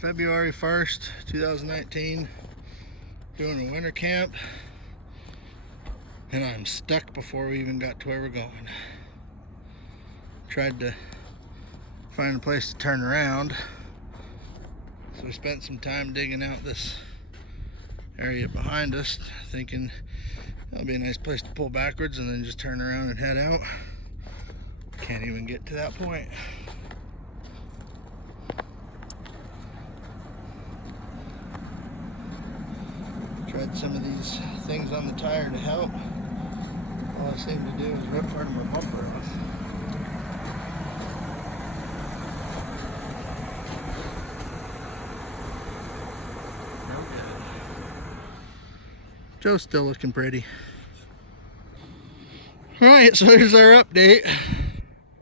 February 1st, 2019, doing a winter camp, and I'm stuck before we even got to where we're going. Tried to find a place to turn around, so we spent some time digging out this area behind us, thinking that'll be a nice place to pull backwards and then just turn around and head out. Can't even get to that point. Tried some of these things on the tire to help. All I seem to do is rip part of my bumper off. Joe's still looking pretty. Alright, so here's our update.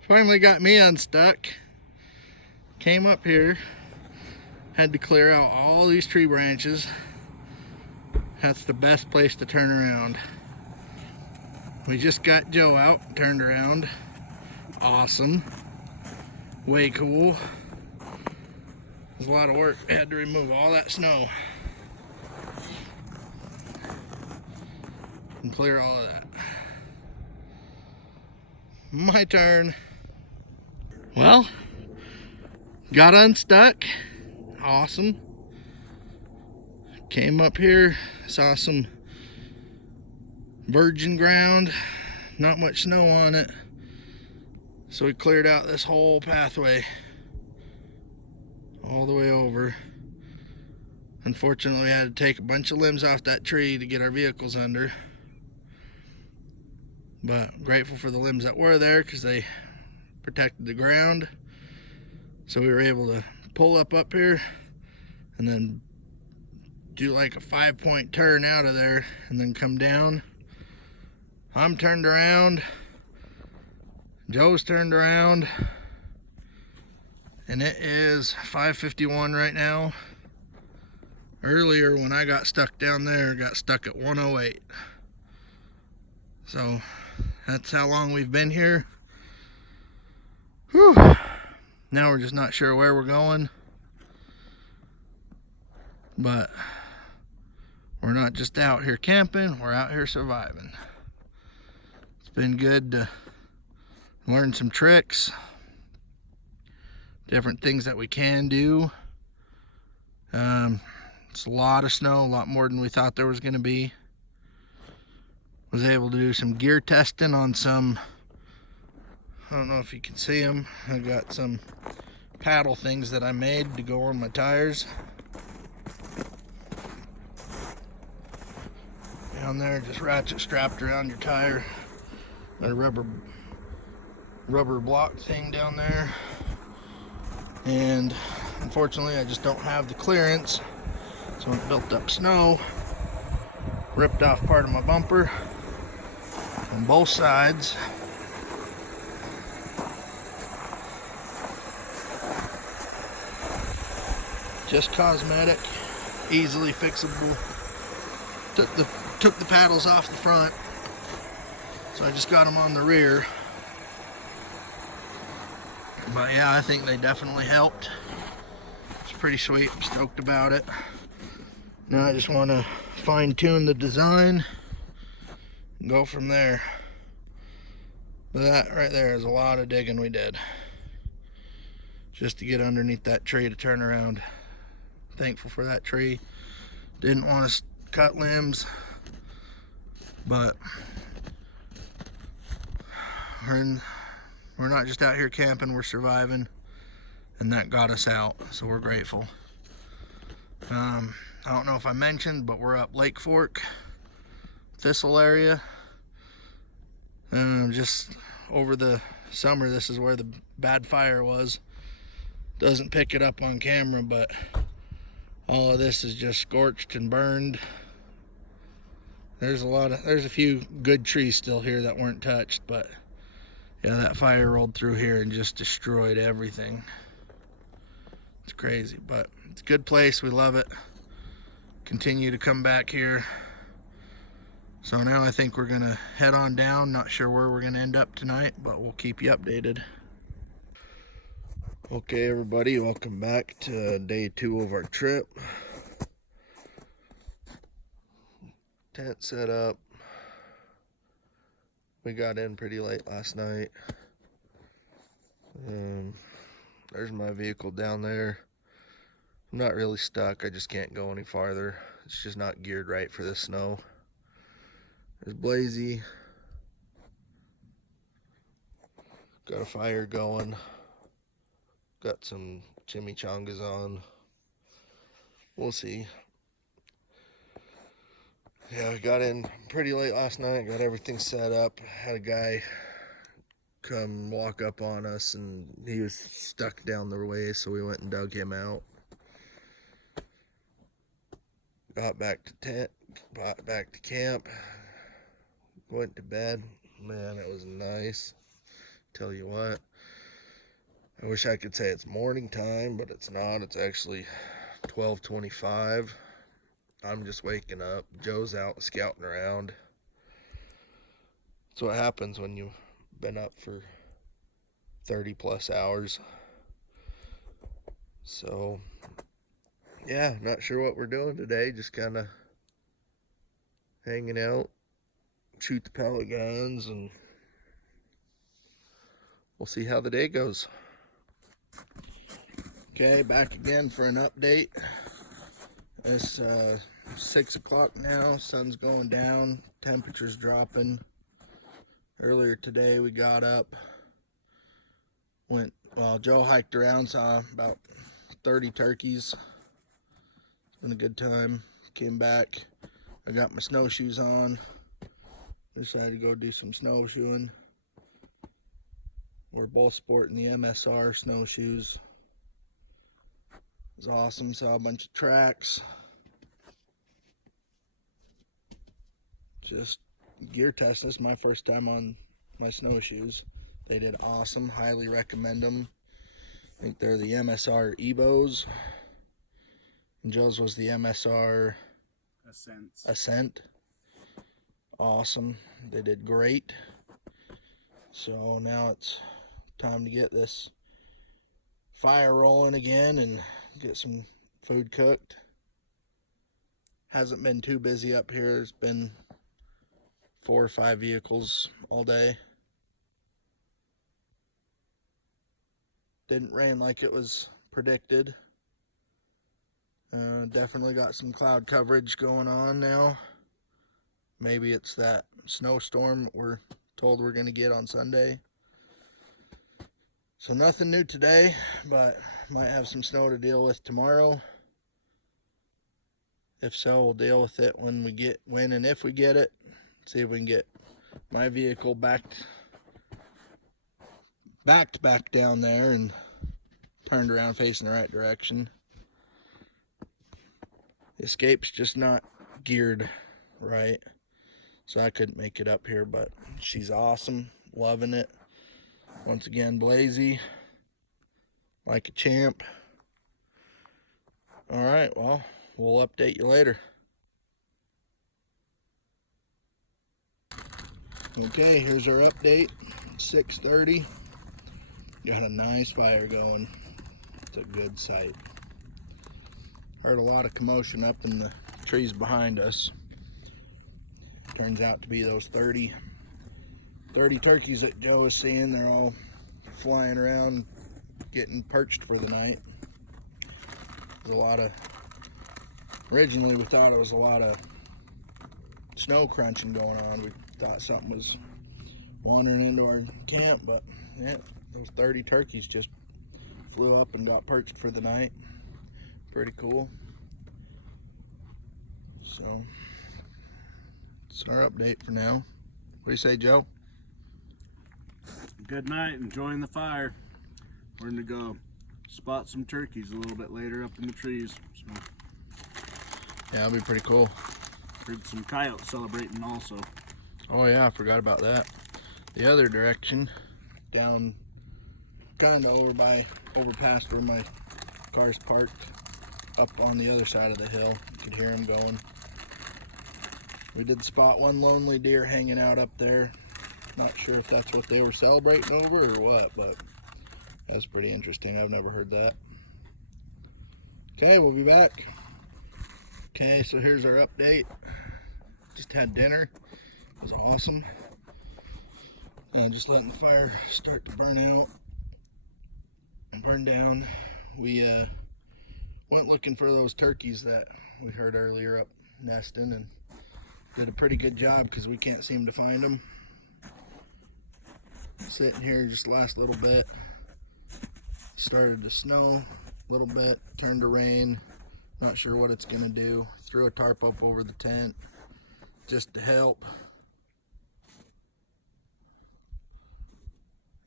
Finally got me unstuck. Came up here. Had to clear out all these tree branches. That's the best place to turn around. We just got Joe out, turned around. Awesome. Way cool. There's a lot of work. Had to remove all that snow and clear all of that. My turn. Well, got unstuck. Awesome. Came up here, saw some virgin ground, not much snow on it, so we cleared out this whole pathway all the way over. Unfortunately, we had to take a bunch of limbs off that tree to get our vehicles under, but grateful for the limbs that were there because they protected the ground. So we were able to pull up here and then do like a 5-point turn out of there and then come down. I'm turned around, Joe's turned around, and it is 5:51 right now. Earlier when I got stuck down there, got stuck at 108. So that's how long we've been here. Whew. Now we're just not sure where we're going, but we're not just out here camping, we're out here surviving. It's been good to learn some tricks, different things that we can do. It's a lot of snow, a lot more than we thought there was going to be. Was able to do some gear testing on some, I don't know if you can see them, I got some paddle things that I made to go on my tires. Down there, just ratchet strapped around your tire. Got a rubber block thing down there. And unfortunately I just don't have the clearance. So it built up snow. Ripped off part of my bumper on both sides. Just cosmetic, easily fixable. Took the paddles off the front, so I just got them on the rear. But yeah, I think they definitely helped. It's pretty sweet. I'm stoked about it. Now I just want to fine-tune the design and go from there. But that right there is a lot of digging we did just to get underneath that tree to turn around. Thankful for that tree. Didn't want to cut limbs, but we're not just out here camping, we're surviving, and that got us out, so we're grateful. I don't know if I mentioned, but we're up Lake Fork, Thistle area. Just over the summer, this is where the bad fire was. Doesn't pick it up on camera, but all of this is just scorched and burned. There's a few good trees still here that weren't touched, but yeah, that fire rolled through here and just destroyed everything. It's crazy, but it's a good place. We love it. Continue to come back here. So now I think we're gonna head on down. Not sure where we're gonna end up tonight, but we'll keep you updated. Okay, everybody, welcome back to day 2 of our trip. Tent set up. We got in pretty late last night. There's my vehicle down there. I'm not really stuck, I just can't go any farther. It's just not geared right for this snow. There's Blazy. Got a fire going. Got some chimichangas on. We'll see. Yeah, we got in pretty late last night. Got everything set up. Had a guy come walk up on us and he was stuck down the way, so we went and dug him out. Got back to tent, got back to camp, went to bed. Man, it was nice. Tell you what, I wish I could say it's morning time, but it's not. It's actually 12:25. I'm just waking up. Joe's out scouting around. That's what happens when you've been up for 30 plus hours. So yeah, not sure what we're doing today. Just kind of hanging out, shoot the pellet guns, and we'll see how the day goes. Okay, back again for an update. It's 6 o'clock now, sun's going down, temperature's dropping. Earlier today we got up, Joe hiked around, saw about 30 turkeys. It's been a good time. Came back, I got my snowshoes on, decided to go do some snowshoeing. We're both sporting the MSR snowshoes. It was awesome, saw a bunch of tracks. Just gear testing. This is my first time on my snowshoes. They did awesome, highly recommend them. I think they're the MSR Ebos. And Joe's was the MSR Ascent. Awesome, they did great. So now it's time to get this fire rolling again and get some food cooked. Hasn't been too busy up here. There's been 4 or 5 vehicles all day. Didn't rain like it was predicted. Definitely got some cloud coverage going on now. Maybe it's that snowstorm we're told we're going to get on Sunday. So nothing new today, but might have some snow to deal with tomorrow. If so, we'll deal with it when and if we get it. See if we can get my vehicle backed back down there and turned around facing the right direction. The Escape's just not geared right, so I couldn't make it up here, but she's awesome, loving it. Once again, Blazy, like a champ. All right, well, we'll update you later. Okay, here's our update. 6:30. Got a nice fire going. It's a good sight. Heard a lot of commotion up in the trees behind us. Turns out to be those 30 turkeys that Joe is seeing. They're all flying around, getting perched for the night. Originally we thought it was a lot of snow crunching going on. We thought something was wandering into our camp, but yeah, those 30 turkeys just flew up and got perched for the night. Pretty cool. So it's our update for now. What do you say, Joe? Good night, enjoying the fire. We're gonna go spot some turkeys a little bit later up in the trees. So, yeah, that'll be pretty cool. heard some coyotes celebrating also. Oh yeah, I forgot about that. The other direction, down kind of over past where my car's parked, up on the other side of the hill. You could hear them going. We did spot one lonely deer hanging out up there. Not sure if that's what they were celebrating over or what, but That's pretty interesting. I've never heard that. Okay, we'll be back. Okay, so here's our update. Just had dinner. It was awesome. Just letting the fire start to burn out and burn down. We went looking for those turkeys that we heard earlier up nesting, and did a pretty good job because we can't seem to find them. Sitting here just the last little bit. Started to snow a little bit, turned to rain. Not sure what it's gonna do. Threw a tarp up over the tent just to help.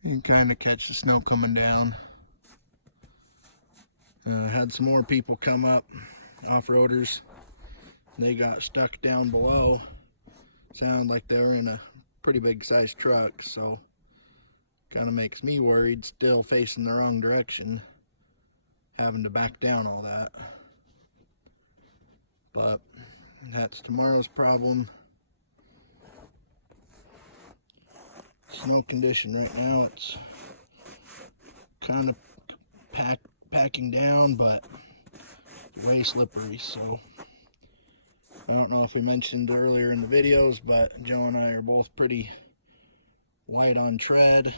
You can kind of catch the snow coming down. Had some more people come up, off-roaders. They got stuck down below. Sounded like they were in a pretty big sized truck, so kind of makes me worried, still facing the wrong direction, having to back down all that. But that's tomorrow's problem. Snow condition right now, it's kind of packing down, but way slippery. So I don't know if we mentioned earlier in the videos, but Joe and I are both pretty light on tread.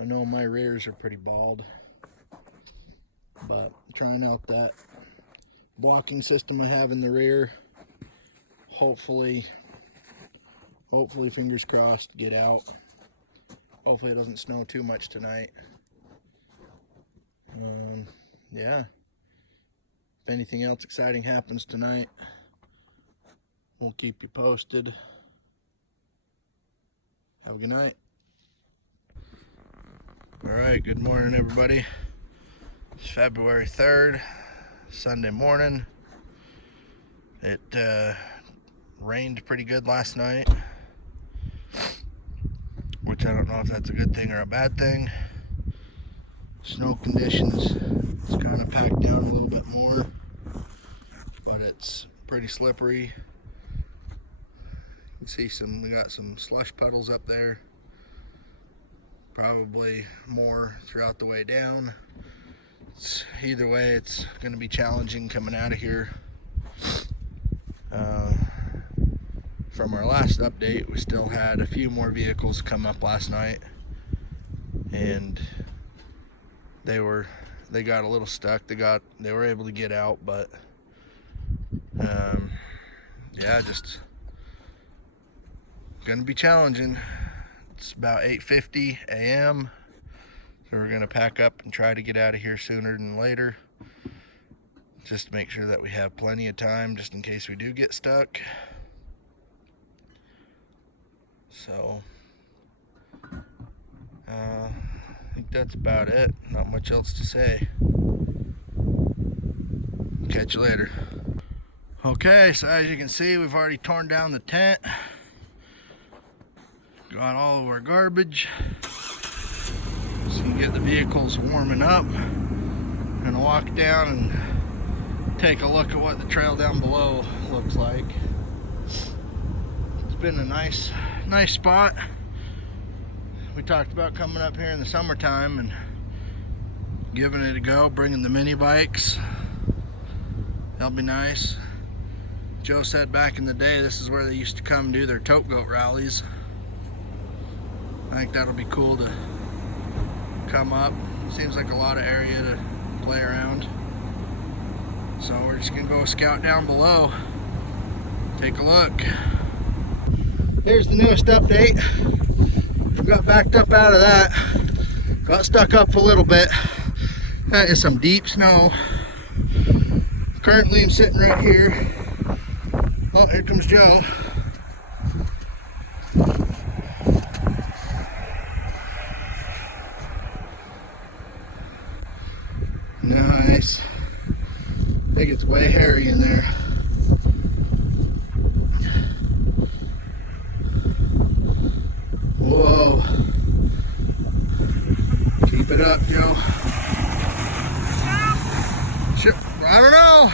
I know my rears are pretty bald, but trying out that blocking system I have in the rear. Hopefully fingers crossed, get out. Hopefully it doesn't snow too much tonight. Yeah. If anything else exciting happens tonight, we'll keep you posted. Have a good night. All right, good morning, everybody. It's February 3rd, Sunday morning. It rained pretty good last night, which I don't know if that's a good thing or a bad thing. Snow conditions, it's kind of packed down a little bit more, but it's pretty slippery. You can see we got some slush puddles up there. Probably more throughout the way down. Either way, it's going to be challenging coming out of here. From our last update, we still had a few more vehicles come up last night, and they got a little stuck. They were able to get out, but yeah, just gonna be challenging. It's about 8:50 a.m. so we're gonna pack up and try to get out of here sooner than later, just to make sure that we have plenty of time just in case we do get stuck. So I think that's about it. Not much else to say. Catch you later. Okay, so as you can see, we've already torn down the tent. Got all of our garbage. So you can get the vehicles warming up. I'm gonna walk down and take a look at what the trail down below looks like. It's been a nice spot. We talked about coming up here in the summertime and giving it a go, bringing the mini bikes. That'll be nice. Joe said back in the day this is where they used to come do their tote goat rallies. I think that'll be cool to come up. Seems like a lot of area to play around. So we're just gonna go scout down below, take a look. Here's the newest update. We got backed up out of that. Got stuck up a little bit. That is some deep snow. Currently I'm sitting right here. Oh, here comes Joe. Nice. I think it's way hairy in there. Whoa. Keep it up, Joe. I don't know.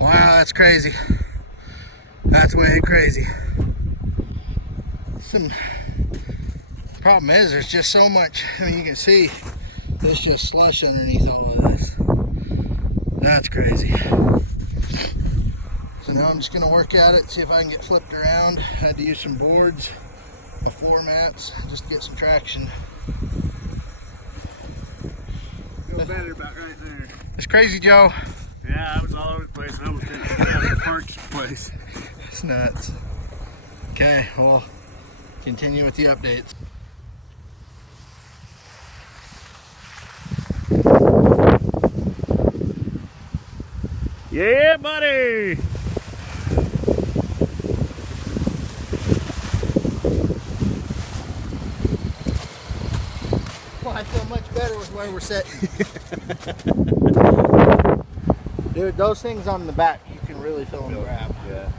Wow, that's crazy. That's way crazy. nothing. Problem is, there's just so much. I mean, you can see there's just slush underneath all of this. That's crazy. So now I'm just gonna work at it, see if I can get flipped around. I had to use some boards, my floor mats, just to get some traction. Feel better about right there. It's crazy, Joe. Yeah, I was all over the place. I almost didn't get out of the park's place. It's nuts. Okay, well, continue with the updates. Yeah, buddy! Well, I feel much better with where we're sitting. Dude, those things on the back, you can really feel them grab. Yeah.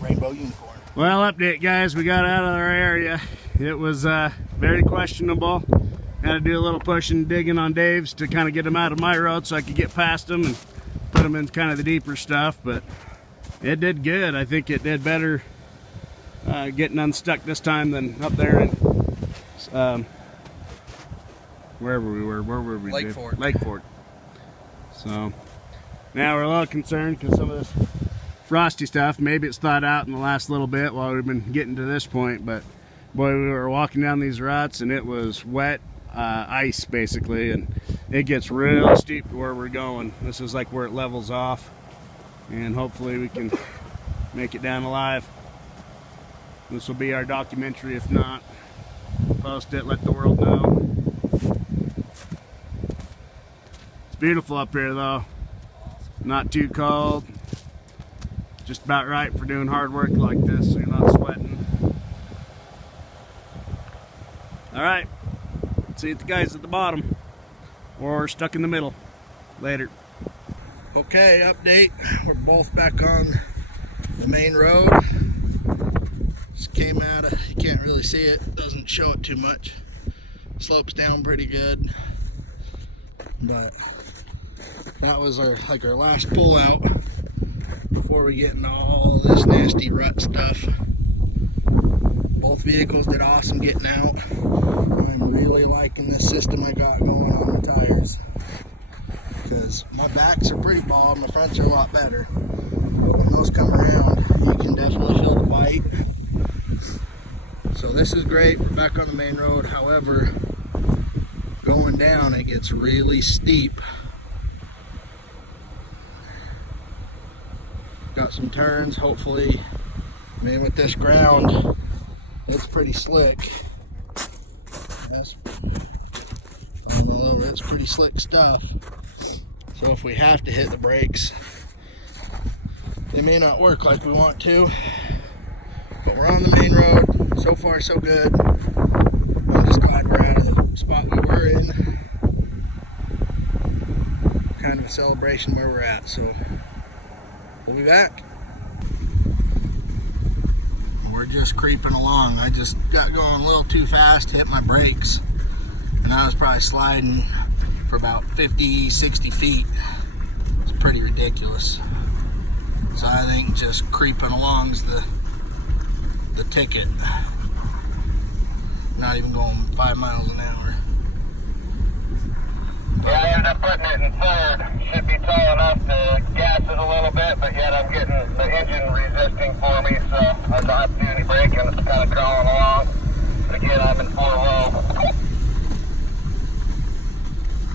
Rainbow unicorn. Well, update, guys. We got out of our area. It was very questionable. Had to do a little pushing and digging on Dave's to kind of get him out of my road so I could get past him and put him in kind of the deeper stuff, but it did good. I think it did better getting unstuck this time than up there in wherever we were. Where were we? Lake Dave? Fork. Lake Fork. So now we're a little concerned because some of this frosty stuff, maybe it's thawed out in the last little bit while we've been getting to this point, but boy, we were walking down these ruts and it was wet ice basically, and it gets real steep to where we're going. This is like where it levels off, and hopefully we can make it down alive. This will be our documentary. If not, post it, let the world know. It's beautiful up here though, not too cold, just about right for doing hard work like this so you're not sweating. All right, see the guys at the bottom or stuck in the middle. Later. Okay, update. We're both back on the main road. Just came out of, you can't really see it, doesn't show it too much. Slopes down pretty good. But that was our last pull out before we get into all this nasty rut stuff. Both vehicles did awesome getting out. I'm really liking this system I got going on the tires, because my backs are pretty bald, my fronts are a lot better. But when those come around, you can definitely feel the bite. So this is great. We're back on the main road. However, going down, it gets really steep. Got some turns, hopefully. I mean, with this ground, it's pretty slick. That's all over. It's pretty slick stuff. So if we have to hit the brakes, they may not work like we want to. But we're on the main road. So far, so good. I'm just glad we're out of the spot we were in. Kind of a celebration where we're at. So we'll be back. We're just creeping along. I just got going a little too fast, hit my brakes, and I was probably sliding for about 50, 60 feet. It's pretty ridiculous. So I think just creeping along is the ticket. Not even going 5 miles an hour. Yeah, I ended up putting it in third. Should be tall enough to gas it a little bit, but yet I'm getting the engine resisting for me, so I don't have to do any braking. It's kind of crawling along. But again, I'm in 4 low.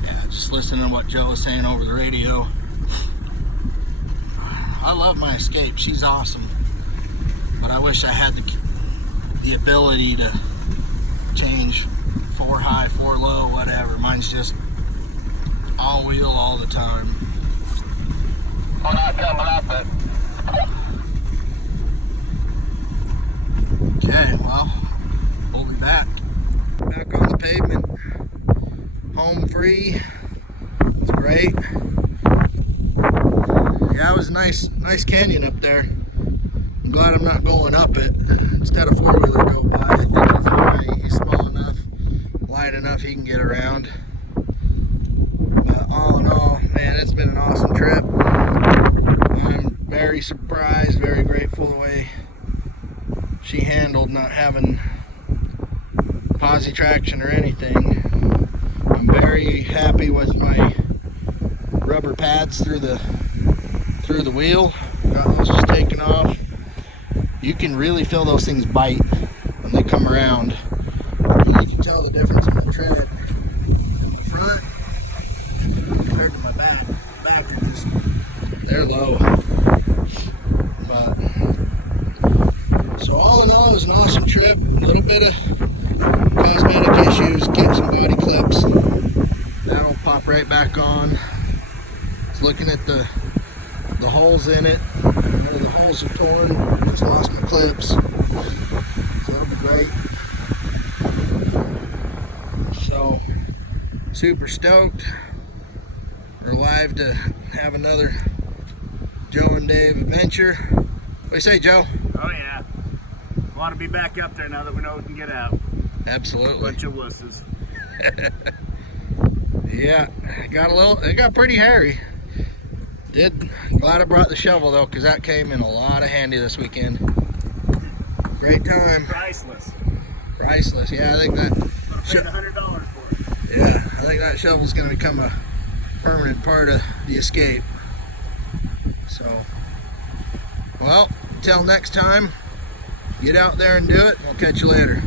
Yeah, just listening to what Joe was saying over the radio. I love my Escape. She's awesome. But I wish I had the ability to change 4 high, 4 low, whatever. Mine's just all wheel all the time. We're not coming up it. Okay, well, we'll be back. Back on the pavement. Home free. It's great. Yeah, it was a nice canyon up there. I'm glad I'm not going up it. Instead of 4-wheeler go by, I think he's alright. He's small enough, light enough, he can get around. But all in all, man, it's been an awesome trip. I'm very surprised, very grateful the way having posi traction or anything. I'm very happy with my rubber pads through the wheel. Got those just taken off. You can really feel those things bite when they come around. You can tell the difference in the tread in the front compared to my back. They're low. But so all in all, it was an awesome trip. A little bit of cosmetic issues, getting some body clips. That'll pop right back on. Just looking at the holes in it. None of the holes are torn. Just lost my clips. So that'll be great. So super stoked. We're live to have another Joe and Dave adventure. What do you say, Joe? Oh yeah. Want to be back up there now that we know we can get out. Absolutely. Bunch of wusses. Yeah, it got pretty hairy. Glad I brought the shovel though, because that came in a lot of handy this weekend. Great time. Priceless. Yeah, I think that. Paid $100 for it. Yeah, I think that shovel's going to become a permanent part of the escape. So, well, until next time, get out there and do it. We'll catch you later.